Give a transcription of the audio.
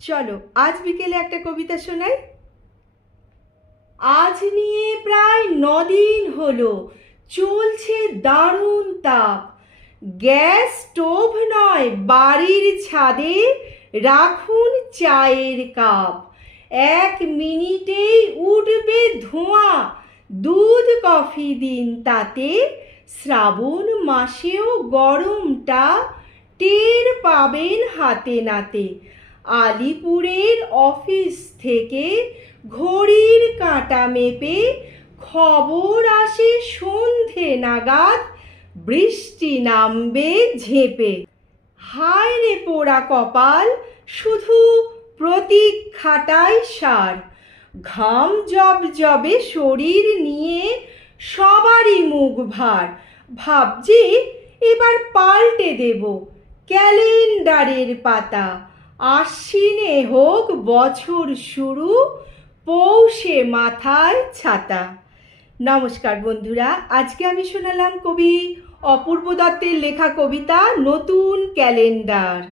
চলো আজ বিকেলে একটা কবিতা শোনাই। আজ নিয়ে প্রায় 9 দিন হলো চলছে দারুণ তাপ। গ্যাস স্টোভ নয়, বাড়ির ছাদে রাখুন চায়ের কাপ। 1 মিনিটেই উঠবে ধোঁয়া, দুধ কফি দিন তাতে। শ্রাবণ মাসেও গরমটা টের পাবেন হাতে নাতে। আলিপুরের অফিস থেকে ঘড়ির কাঁটা মেপে খবর আসে সন্ধে নাগাদ, বৃষ্টি নামবে ঝেঁপে। হায় রে পোড়া কপাল, শুধু প্রতীক্ষাটাই সার। ঘাম জবে শরীর নিয়ে সবারই মুখ ভার। ভাবছি এবার পাল্টে দেব ক্যালেন্ডারের পাতা। আশ্বিনে হোক বছর শুরু, পৌষে মাথায় ছাতা। নমস্কার বন্ধুরা, আজকে আমি শোনালাম কবি অপূর্ব দত্তের লেখা কবিতা নতুন ক্যালেন্ডার।